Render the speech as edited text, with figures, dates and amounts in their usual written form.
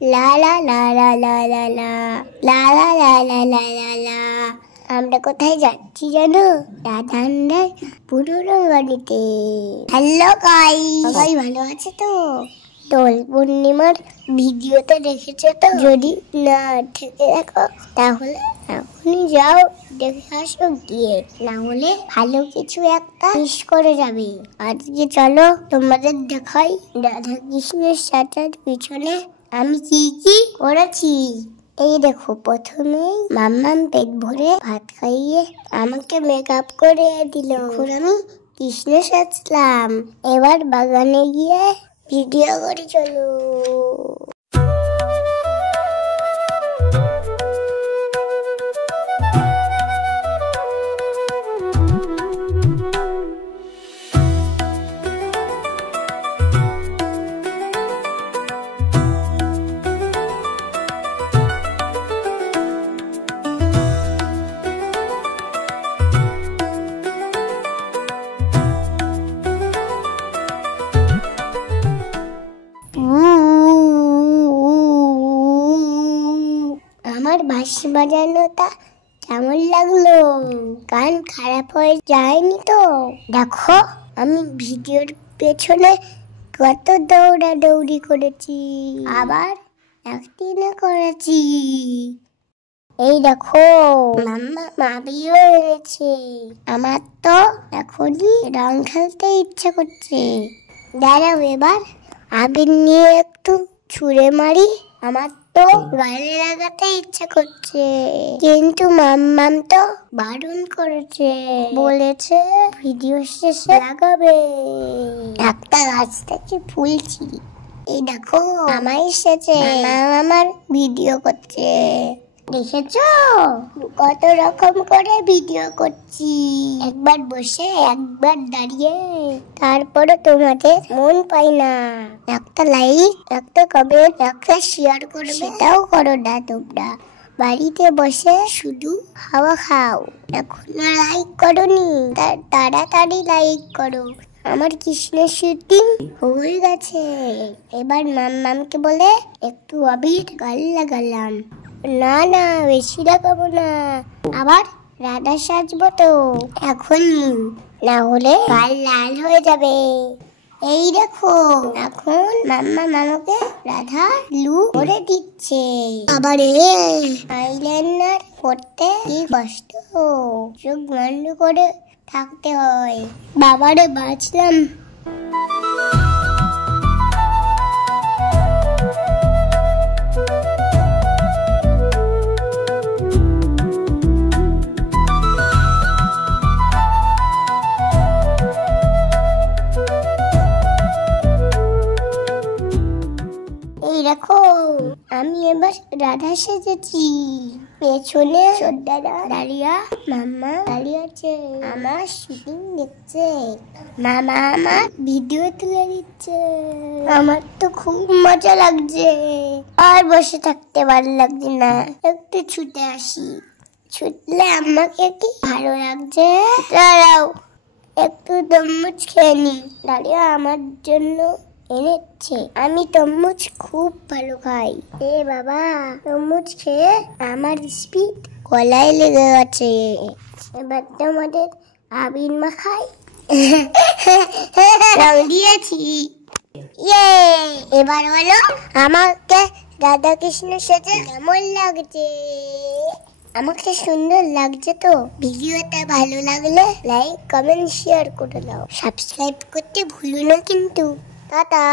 লা লা লা লা লা লা লা লা লা লা লা লা লা লা। আমরা কোথায় যাচ্ছি জানো? রাধানদের পুরনো বাড়িতে। হ্যালো গাইস, সবাই ভালো আছে তো? দোল পূর্ণিমার ভিডিওতে দেখেছো তো? যদি না থেকে দেখো তাহলে এখনই যাও দেখে আসো গিয়ে, না হলে ভালো কিছু একটা মিস করে যাবে। আজকে চলো তোমাদের দেখাই রাধা কৃষ্ণের সাজার পিছনে আমি কি কি করেছি। এই দেখো, প্রথমেই মাম্মাম পেট ভরে ভাত খাইয়ে আমাকে মেকআপ করে দিল। এখন আমি কৃষ্ণ সাজলাম। এবার বাগানে গিয়ে ভিডিও করে চলো। আমার বাঁশি বাজানোটা কেমন লাগলো? গান খারাপ হয়ে যায়নি তো? দেখো আমি ভিডিওর পেছনে কত দৌড়াদৌড়ি করেছি, আবার অ্যাক্টিংও করেছি। এই দেখো মাম্মা মাবিও এনেছে। আমার তো এখনই রং খেলতে ইচ্ছে করছে। দাঁড়াও, এবার আবির নিয়ে একটু ছুঁড়ে মারি। আমার তো গায়ে লাগাতে ইচ্ছে করছে, কিন্তু মাম্মাম তো বারণ করেছে, বলেছে ভিডিও শেষে লাগাবে। একটা গাছ থেকে ফুল ছিঁড়ি। এই দেখো আমায় এসেছে, আমার ভিডিও করছে। দেখেছো কত রকম করে ভিডিও করছি, একবার বসে একবার দাঁড়িয়ে। তারপরে তোমাদের মন পাই না একটা লাইক, একটা কমেন্ট, একটা শেয়ার করবে, সেটাও করো না তোমরা। বাড়িতে বসে শুধু হাওয়া খাও। এখনো লাইক করোনি? তাড়াতাড়ি লাইক করো। আমার কৃষ্ণের শুটিং হয়ে গেছে। এবার মাম্মামকে বলে একটু আবির গাল লাগালাম। না না, বেশি লাগাবো না, আবার রাধা সাজবো তো এখনই, না হলে গাল লাল হয়ে যাবে। এই দেখো এখন মাম্মা মামাকে রাধা লু করে দিচ্ছে। আবার আইলাইনার করতে কি কষ্ট, চোখ বন্ধ করে থাকতে হয়। বাবারে বাঁচলাম। এই দেখো আমি এবার রাধা সেজেছি। পেছনে শ্রদ্ধারা দাঁড়িয়ে, মাম্মা দাঁড়িয়ে আছে, আমার শুটিং দেখছে। মামা আমার ভিডিও তুলে দিচ্ছে। আমার তো খুব মজা লাগছে, আর বসে থাকতে ভালো লাগছে না, একটু ছুটে আসি। ছুটলে আমাকে কি ভালো লাগছে। দাঁড়াও একটু তরমুজ খেয়ে নি। দাঁড়িয়ে আমার জন্য এনেছে। আমি তরমুজ খুব ভালো খাই। এ বাবা, তরমুজ খেয়ে আমার স্পিড গলায় লেগে গেছে। এবার তোমাদের আবির মাখাই রং দিয়েছি। এবার হলো আমাকে রাধা কৃষ্ণ সাথে কেমন লাগছে। আমাকে সুন্দর লাগছে তো? ভিডিওটা ভালো লাগলে লাইক কমেন্ট শেয়ার করে দাও। সাবস্ক্রাইব করতে ভুলো না কিন্তু। টাটা।